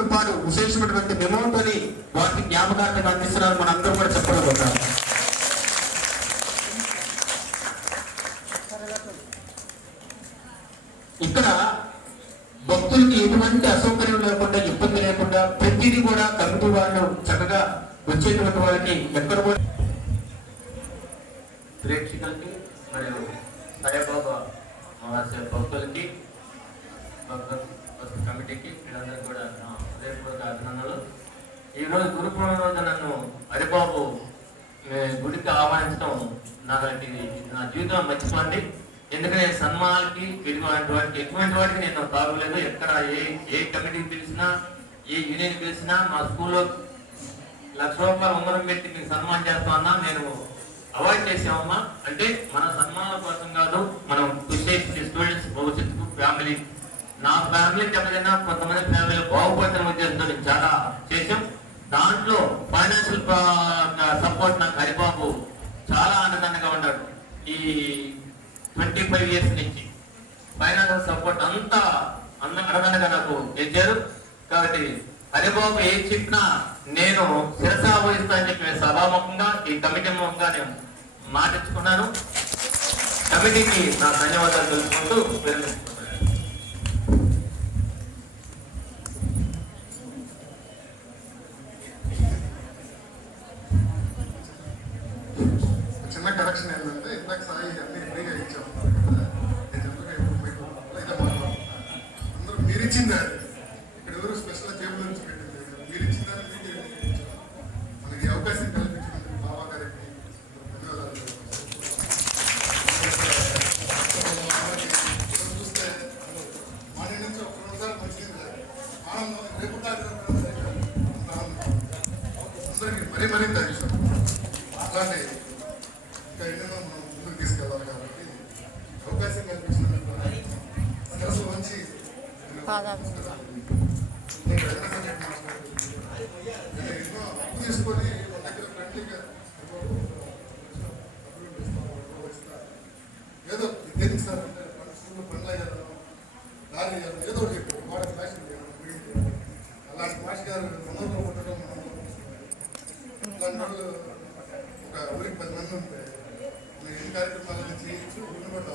రూపాయలు విశేషమైనటువంటి మెమోటోని వారికి జ్ఞాపకార్థంగా అందిస్తున్నారు. మన అందరూ కూడా చెప్పగలుగుతాం. ఇక్కడ భక్తులకి ఎటువంటి అసౌకర్యం లేకుండా, ఇబ్బంది లేకుండా ప్రతిదీ కూడా కమిటీ వాళ్ళు చక్కగా వచ్చేటువంటి వాళ్ళకి ఎక్కడ కూడా ప్రేక్షకులకి మరియు సాయిబాబా మహాశయ భక్తులకి కమిటీకి వీళ్ళందరికీ కూడా హృదయపూర్వక అభినందనలు. ఈరోజు గురు పూర్ణిమ రోజు నన్ను హరిబాబు గుడికి ఆహ్వానించడం నా జీవితం మర్చిపోండి. ఎందుకంటే సన్మానాలకి ఎటువంటి వాటికి నేను తాగలేదు. ఎక్కడ ఏ కమిటీకి పిలిచినా, ఏ యూనియన్ పిలిచినా, మా స్కూల్లో ₹1,00,000 ఉంగరం పెట్టి మీకు సన్మానం చేస్తామన్నా నేను అవాయిడ్ చేసామమ్మా. అంటే మన సన్మానాల కోసం కాదు, మనం కృషి చేసే స్టూడెంట్స్ భవిష్యత్తుకు, ఫ్యామిలీ, నా ఫ్యామిలీ దెబ్బతిన్నా కొంతమంది ఫ్యామిలీ బాగుపడుతున్న ఉద్దేశంతో నేను చాలా చేసాం. దాంట్లో ఫైనాన్షియల్ సపోర్ట్ నాకు హరిబాబు చాలా ఆనందంగా ఉన్నాడు. ఈ 25 years నుంచి ఫైనాన్షియల్ సపోర్ట్ అంతా అడగనగా నాకు ఇచ్చారు. కాబట్టి హరిబాబు ఏం చెప్పినా నేను శిరసా వహిస్తా అని చెప్పి సభాముఖంగా ఈ కమిటీ ముఖంగా నేను మాటించుకున్నాను. కమిటీకి నా ధన్యవాదాలు తెలుసుకుంటూ విరమిస్తున్నాను. చిన్న కరెక్షన్ ఏంటంటే ఇందాక సాయి అన్ని ఫ్రీగా ఇచ్చాము. అందరూ మీరు ఇచ్చిందా? ఇక్కడ ఎవరు స్పెషల్ టేబుల్ నుంచి పెట్టింది మీరు ఇచ్చిందని మీకు మనకి అవకాశం కల్పించినందుకు బాబా గారికి ధన్యవాదాలు. చూస్తే మార్నింగ్ నుంచి ఒక 2 సార్లు మంచిది ఆనందం. రేపు అందరికీ మరీ థ్యాంక్స్. అలాంటి ఇంకా ఎన్నెన్నో మనం ముందుకు తీసుకెళ్ళాలి కాబట్టి అవకాశం కల్పించినందుకు మనసు మంచి ఎన్నో అప్పు తీసుకొని మన దగ్గర ఫ్రెండ్లీగా ఏదో దేనికి సార్ అంటే స్కూల్లో పనులు అయ్యారు, దారి అయ్యారు, ఏదో ఒకటి చెప్పారు. వాడ క్లాస్ అలాంటి క్లాస్ గారు మనలో ఉండటం, ఇలాంటి వాళ్ళు ఒక ఊరికి 10 మంది ఉంటే ఎన్ని కార్యక్రమాలను చేయొచ్చు, ఉండబడ్డ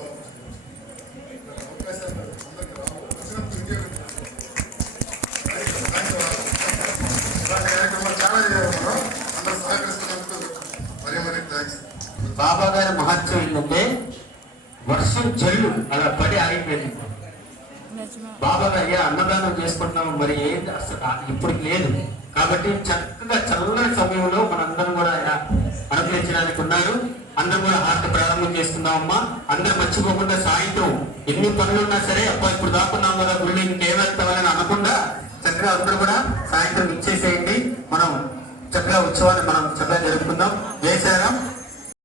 అవకాశాలు అందరికీ రావు. వచ్చినప్పుడు వినియోగించాలి. కార్యక్రమాలు చాలా చేయాలి. మనం అందరూ సహకరిస్తున్నందుకు మరీ థ్యాంక్స్. బాబా గారి మహత్యం ఏంటంటే వర్షం జల్లు అలా పడి ఆగిపోయింది. బాబా గారు అన్నదానం చేసుకుంటున్నాము, మరి ఏంటి అసలు ఇప్పుడు లేదు. కాబట్టి చక్కగా చల్లని సమయంలో మనందరం కూడా అనుగ్రహించడానికి ఉన్నారు. అందరూ కూడా హారతి ప్రారంభం చేసుకుందామమ్మా. అందరూ మర్చిపోకుండా సాయంత్రం ఎన్ని పనులున్నా సరే అబ్బా ఇప్పుడు దాక్కున్నాం కదా గుళ్ళు ఇంకేమెళ్తామని అనకుండా చక్కగా అందరూ కూడా సాయంత్రం ఇచ్చేసేయండి. మనం చక్కగా ఉత్సవాన్ని మనం చక్కగా జరుపుకుందాం. జై శ్రీరామ్.